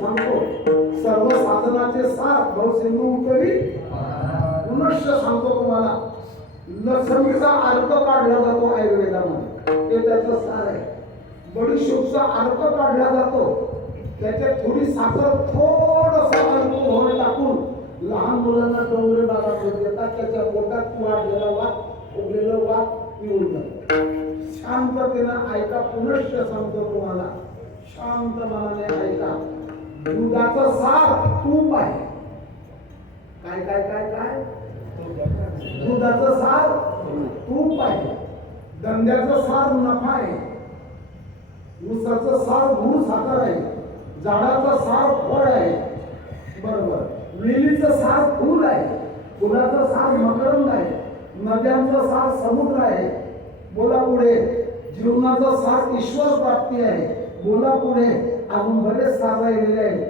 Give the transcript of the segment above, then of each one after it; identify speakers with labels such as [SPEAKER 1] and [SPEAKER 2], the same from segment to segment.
[SPEAKER 1] सांगतो सर्व साधनाचे सांगतो तुम्हाला लसणीचा अर्थ काढला जातो आयुर्वेदामध्ये. ते त्याचं सार आहे. बडीशोपचा अर्थ काढला जातो. त्याच्यात थोडी साखर थोडस मोहन टाकून लहान मुलांना डोंगरे बाबा देतात. त्याच्या पोटात वाढलेला वात उगलेलं वात पिऊन जात. शांततेनं ऐका पुनश्च सांगतो तुम्हाला. शांत मनाने ऐका दुधाचा सार तूप आहे. काय काय काय काय? दुधाचं सार तूप आहे. धंद्याचं सार नफा आहे. ऊसाचं सार गुळ साखर आहे. झाडाचा सार फळ आहे. बरोबर. लिलीचं सार फूल आहे. फुलाचं सार मकरंद आहे. नद्यांचा सार समुद्र आहे. बोला पुढे. जीवनाचा सार ईश्वर प्राप्ती आहे. बोला पुढे. अजून बरेच सार राहिलेले आहेत.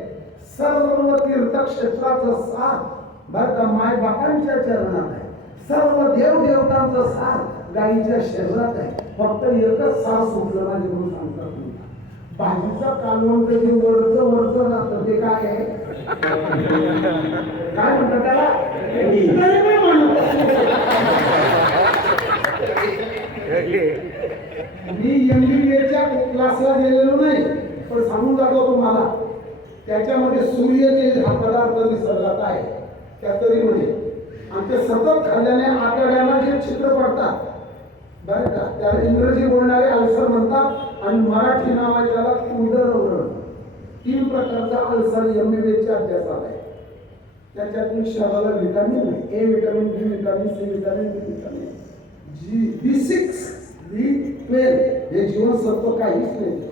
[SPEAKER 1] सर्व तीर्थक्षेत्राचं सार बर का माय बापांच्या चरणात आहे. सर्व देव देवतांचं सार गाईच्या शरीरात आहे. फक्त एकच सार सुटलं माझे म्हणून सांगतात तुम्हाला. भाजीचा कालवण कधी वरचं वरचं राहतं ते काय आहे? काय म्हणतात त्याला? मी एमबीबीएच्या क्लासला गेलेलो नाही पण सांगून जातो तुम्हाला. त्याच्यामध्ये सूर्य जे हा पदार्थ निसर्गात आहे त्या तरी म्हणजे. आणि ते सतत खाल्ल्याने आतड्याला जे चित्र पडतात बरं का? त्याला इंग्रजी बोलणारे अल्सर म्हणतात. आणि मराठी नाव आहे त्याला उदर तीन प्रकारचा अल्सर एमबीबीएसच्या अभ्यास आहे. त्याच्यातून शरीराला vitamin A vitamin B vitamin C vitamin D vitamin G B six B twelve हे जीवनसत्व काहीच नाही.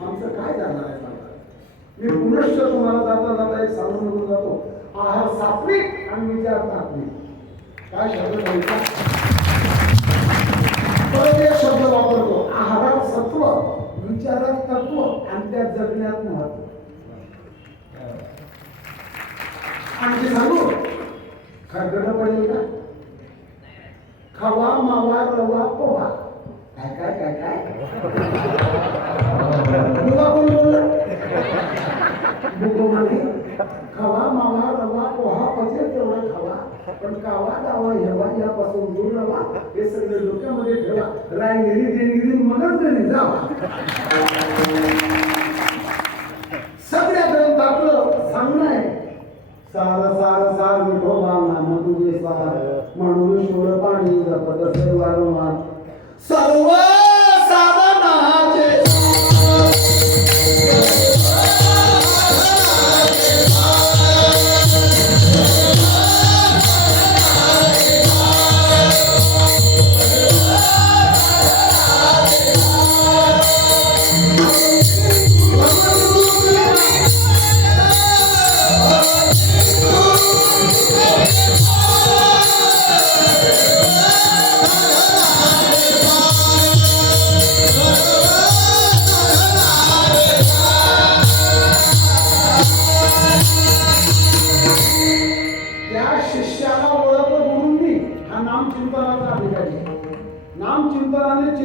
[SPEAKER 1] आमचं काय जाणार आहे मी पुनश्च तुम्हाला जाता जाता एक सांगून जातो. आहार सात्विक आणि विचार सात्विक. काय शब्द घ्यायचा परत एक शब्द वापरतो आहारात सत्व विचारात तत्व आणि त्यात जगण्यात महत्त्व आणखी सांगू खरगडं पडेल का खवा मावा रवा पोहा काय काय काय? काय तुला कोण बोललं? बुको म्हणे खवा मावा रवा पोहा पचेल तेवढा खावा. पण कावा दावा हेवा यापासून दूर राहा. हे सगळे डोक्यामध्ये ठेवा. रायगिरी देणगिरी मगच घरी जावा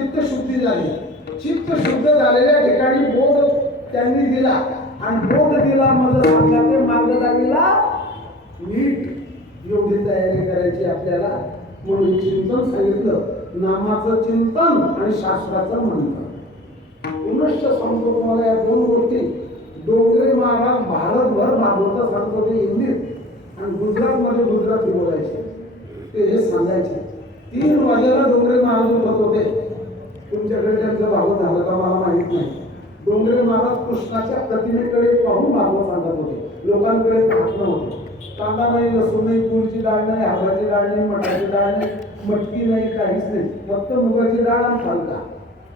[SPEAKER 1] चित्त शुद्धी झाली. चित्त शुद्ध झालेल्या ठिकाणी बोध त्यांनी दिला. आणि बोध दिला म्हणजे माझं सांगा ते मार्गदारीला नीट एवढी तयारी करायची आपल्याला म्हणून चिंतन सांगितलं. नामाचं चिंतन आणि शास्त्राचं म्हणणं पुनश्च सांगतो तुम्हाला या दोन गोष्टी. डोंगरे महाराज भारतभर भागवत सांगतो ते हिंदीत आणि गुजरातमध्ये गुजराती बोलायचे. ते हे सांगायचे. तीन वाजेला डोंगरे महाराज बोलत होते. तुमच्याकडे त्यांचं भागवत झालं का मला माहीत नाही. डोंगरे महाराज कृष्णाच्या प्रतिमेकडे पाहून भागवत सांगत होते. लोकांकडे पाहत होते कांदा नाही लसूण नाही तुळची डाळ नाही हाताची डाळ नाही मटाची डाळ नाही मटकी नाही काहीच नाही. फक्त मुगाची डाळ आणि फालका.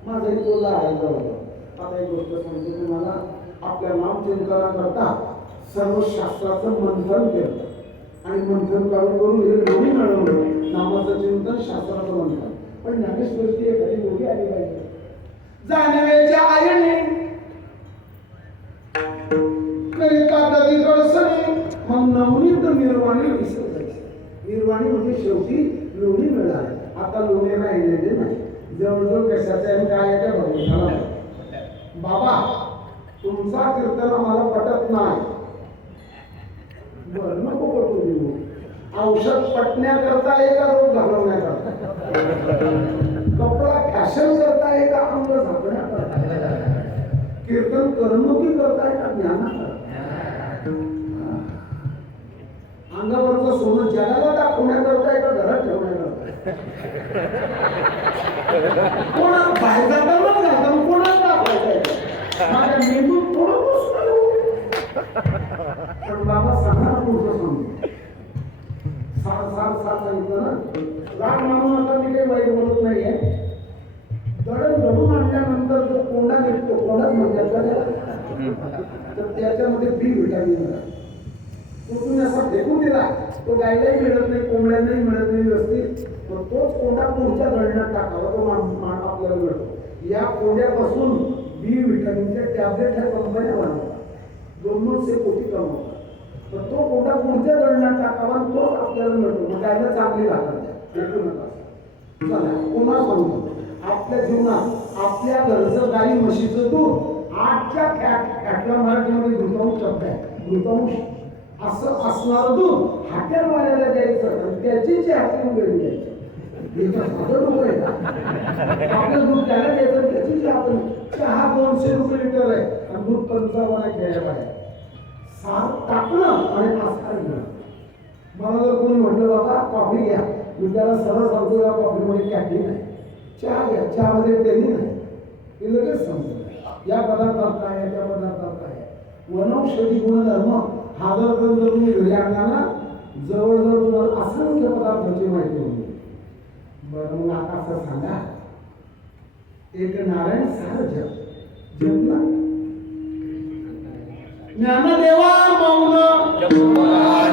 [SPEAKER 1] माझा एक बोलला आहे जवळ आता एक गोष्ट सांगते तुम्हाला. आपल्या नामचिंतनाकरता सर्व शास्त्राचं मंथन केलं. आणि मंथन काढून करून हे दोन्ही मिळवलं नामाचं चिंतन शास्त्राचं मंथन. पण ज्ञानेश्वरची एखादी दोघी आली पाहिजे. जाणवेच्या आईने करिता दरी गडसणी मग नवनीत निर्वाणी विसर्जायची निर्वाणी म्हणजे शेवटी लोणी मिळाली. आता लोणे राहिलेले नाही. जवळजवळ कशाचे आणि काय आहे त्या भगवंताला बाबा तुमचा कीर्तन आम्हाला पटत नाही. बर नको पटू देऊ. औषध पटण्याकरता एका रोग घालवण्याकरता. कपडा फॅशन करताय का अंग झाकण्याकरता कीर्तन करमणुकी करताय का ज्ञानाकरता अंगावरचं सोनं जगाला दाखवण्या करताय का घरात ठेवण्या करताय कोणा बाहेर जाताना घालताना कोणाला दाखवायचं माझ्या मेंदूत कोणा बसलं पण बाबा सांगणार पुढचं सांगतो. सात सात सात सांगितलं ना? राग मानू आता मी काही वाईट बोलत नाहीये. दळण दळून आणल्यानंतर जो कोंडा निघतो कोंडाच म्हणतात तर त्याच्यामध्ये बी व्हिटॅमिन तो तुम्ही असा फेकून दिला तो गायलाही मिळत नाही कोंबड्यांनाही मिळत नाही व्यवस्थित. पण तोच कोंडा पुढच्या गळण्यात टाकावा तो मान- आपल्याला मिळतो. या कोंड्यापासून बी व्हिटॅमिनचे टॅबलेट ह्या कंपन्या बनवतात दोन दोनशे कोटी कमवतात. तर तो कोंडा पुढच्या गळण्यात आपल्याला चांगली लागतात नका पुन्हा सांगतो आपल्या जीवनात आपल्या घरचं गाई म्हशीचं दूध आजच्या फॅट मराठीमध्ये गुंतवणूक शब्द आहे. घृतांश असं असणारं दूध हाट्यावाल्याला द्यायचं त्याची जी हाती वेळ द्यायची. याच्यात साधं आहे. कॉफी घ्या. मी त्याला सरळ या कॉफीमध्ये कॅफीन आहे. चहा घ्या. चहामध्ये टेनिन आहे. हे लगेच समजतं या पदार्थात काय आहे? त्या पदार्थात काय आहे? वनौषधी गुणधर्म हा जर ग्रंथ तुम्ही घरी आणला ना जवळजवळ तुम्हाला असंख्य पदार्थाची माहिती होईल बरं मग आता असं सांगा. एक नारायण सार जप जपला ज्ञानदेवा मौन.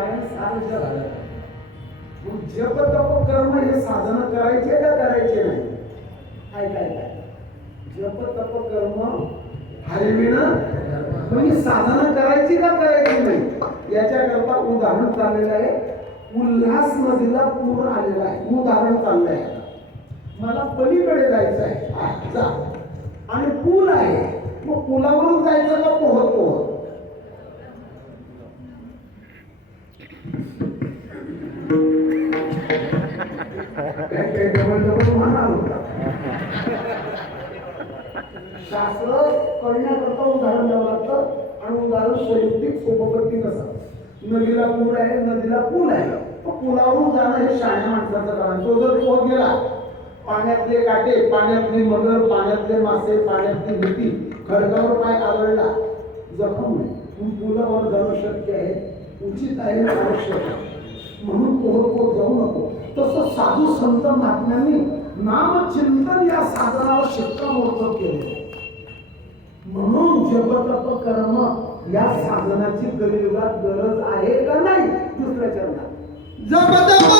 [SPEAKER 1] सार जप मग जप तप कर्म हे साधन करायचे का करायचे नाही? काय काय काय जप तप कर्म हरविण म्हणजे साधना करायची का करायची नाही? याच्याकरता उदाहरण चाललेलं आहे. उल्हास नदीला पूर आलेला आहे. उदाहरण चाललंय आता. मला पलीकडे जायचं आहे जा आणि पूल आहे. मग पुलावरून जायचं का पोहत पोहत शास्त्र कळण्याकरता उदाहरण द्यावं लागतं. आणि उदाहरण संयुक्तिक सोबती कसं नदीला पूर आहे नदीला पूल आहे. मग पुलावरून जाणं हे शाळ्या माणसाचं कारण तो जर पोहत गेला पाण्यातले काटे पाण्यातले मगर पाण्यातले मासे पाण्यातली भीती खडकावर पाय आदळला जखम नाही. पुलावर जाणं शक्य आहे. उचित आहे आवश्यक आहे. म्हणून पोहत पोहत जाऊ नको. तसं साधू संत महात्म्यांनी नामचिंतन या साधनाला शिक्कामोर्तब केले. म्हणून जपतप कर्म या साधनाची कलियुगात गरज आहे का नाही? दुसऱ्या चरणात.
[SPEAKER 2] जपतप